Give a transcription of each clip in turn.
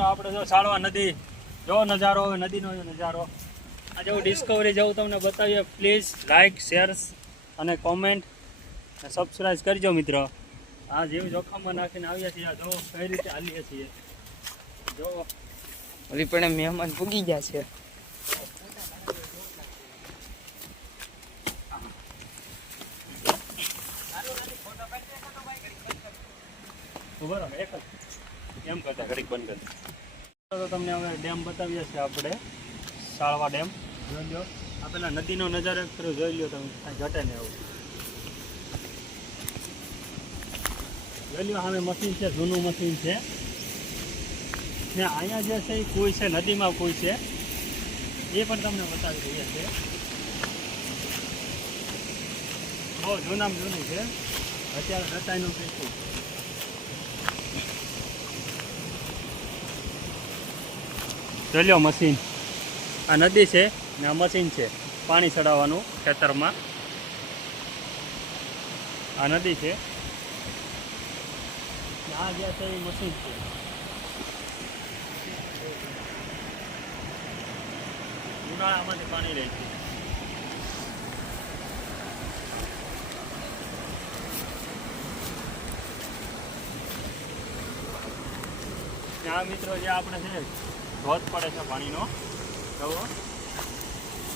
મિત્રો આપણે જો સાળવા નદી જો નજારો હવે નદીનો નજારો. આ જેવું ડિસ્કવરી જેવું તમને બતાવીએ પ્લીઝ લાઇક શેર અને કોમેન્ટ સબસ્ક્રાઈબ કરજો મિત્રો. આ જેવું જોખમમાં નાખીને આવ્યા છીએ જો કઈ રીતે હાલીએ છીએ. જો. હવે પણ મહેમાન પૂગી ગયા છે. ઊભા રહો, એક જ. એમ કરતા ઘડીક બંધ કરી તો તમને હવે ડેમ બતાવીએ છીએ આપણે, સાળવા ડેમ. જોઈ લો, આ પેલા નદીનો નજારો એક જોઈ લો તમે ઘટે ને એવું જોઈ લો સામે મશીન છે, જૂનું મશીન છે. ને અહીંયા જે છે એ કોઈ છે, નદીમાં કોઈ છે. એ પણ તમને બતાવી દઈએ છે બહુ જૂનામાં જૂનું છે. અત્યારે રચાઈનું કંઈક જોઈ મશીન. આ નદી છે ને આ મશીન છે. પાણી ચડાવવાનું ખેતરમાં. આ નદી છે. આ ગયા છે એ મશીન છે. ઉનાળામાંથી પાણી રહે છે. આ મિત્રો જે આપણે છે ધોધ પડે છે પાણીનો.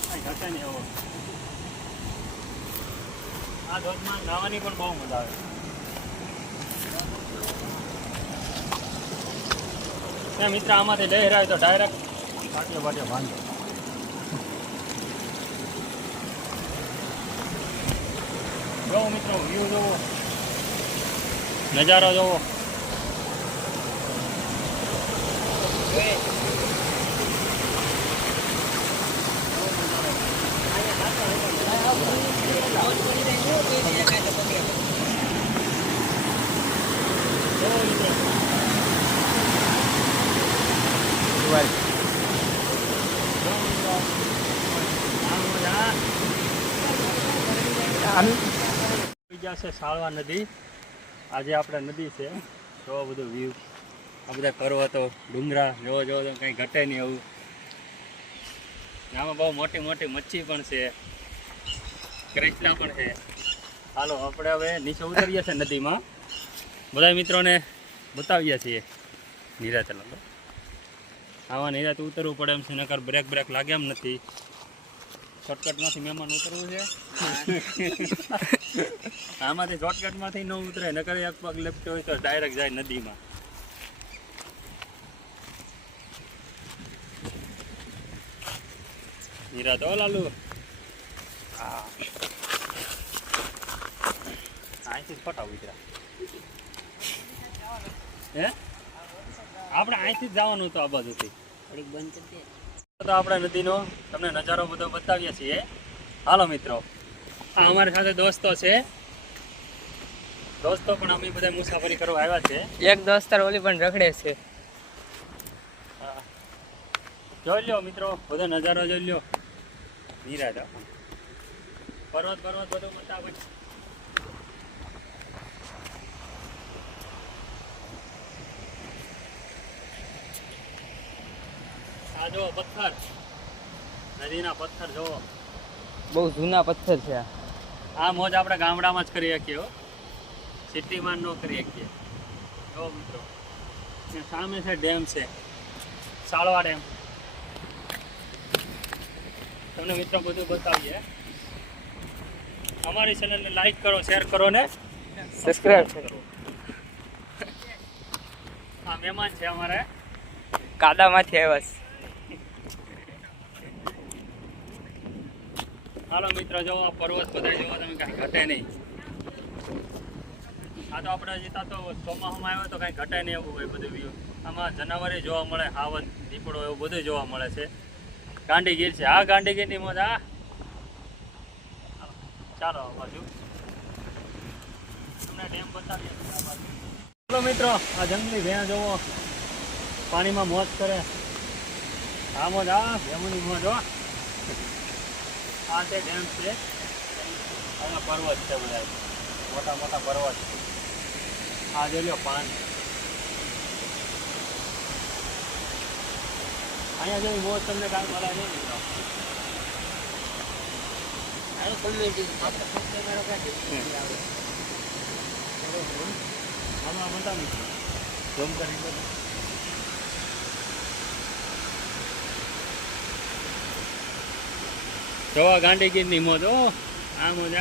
કાંઈ ઘટે નહીં એવો આ ધોધમાં નાવાની પણ બહુ મજા આવે. ત્યાં મિત્ર, આમાંથી લહેરાય તો ડાયરેક્ટ પાટીઓ પાટીઓ બાંધો જોવો મિત્રો વ્યૂ જોવો નજારો જોવો જોવો મિત્રો છે સાળવા નદી. આજે આપણે નદી છે. જોવો બધું વ્યૂ આ બધા પર્વતો ડુંગરા જોવો જોવો તો કંઈ ઘટે નહીં આવું. આમાં બહુ મોટી મોટી મચ્છી પણ છે. ક્રેચલા પણ છે. હાલો આપણે હવે નીચે ઉતરીએ છીએ નદીમાં. બધા મિત્રોને બતાવીએ છીએ. નિરાતે ચાલો આવા નિરાતે ઉતરવું પડે એમ છે નકર બ્રેક બ્રેક લાગે એમ નથી. શોર્ટકટમાંથી મહેમાન ઉતરવું છે. આમાંથી શોર્ટકટમાંથી ન ઉતરે નકર એક પગ લેપટો હોય તો ડાયરેક્ટ જાય નદીમાં. હીરા તો લાલુ. હા. અહીંથી ફટાવું ઉતરા હે? આપણે અહીંથી જ જવાનું હતું આ બાજુથી. તો આપણે નદીનો તમને નજારો બધો બતાવીએ છીએ. હાલો મિત્રો. આ અમારી સાથે દોસ્તો છે. દોસ્તો પણ અમે બધા મુસાફરી કરવા આવ્યા છે. એક દોસ્તાર ઓલી પણ રખડે છે. જોઈ લ્યો મિત્રો બધો નજારો જોઈ લ્યો. નિરાજ પર્વત પર્વત બધું બતાવે આ જો પથ્થર. નદીના પથ્થર જોવો બહુ જૂના પથ્થર છે આ. મોજ આપણે ગામડામાં જ કરી શકીએ હો. સિટીમાં ન કરી શકીએ. જો મિત્રો. સામે છે ડેમ છે. સાળવા ડેમ. તમને મિત્રો બધું બતાવીએ. અમારી ચેનલને લાઈક કરો શેર કરો ને સબસ્ક્રાઇબ કરો. આ મહેમાન છે અમારે. કાદામાંથી આવ્યા છે. હાલો મિત્રો, જો આ પર્વત બધા જોવા તમે કાંઈ ઘટે નહીં. આ તો આપણે જીતા તો ચોમાસામાં આવ્યો તો કાંઈ ઘટે નહીં એવું હોય બધું વ્યૂ આમાં જનાવરે જોવા મળે, હાવન, દીપડો એવું બધું જોવા મળે છે. ગાંધીગીર છે. આ ગાંડીગીરની મોજ ચાલો બાજુ. તમને ડેમ બતાવીએ. મિત્રો, આ જંગલી ભેણ જોવો. પાણીમાં મોજ કરે. આ મોજ આ ભેમની મોજ, હો. આ તે ડેમ છે. અને પર્વત છે બધા. મોટા મોટા પર્વત છે. આ જોઈ લો પાન. અહીંયા જોઈ બહુ તમને કાંઈ મળે નહીં મિત્રો આમાં બતાવી ઝૂમ કરી જોવા ગાંડી ગીરની મોજ ઓ આ મોજ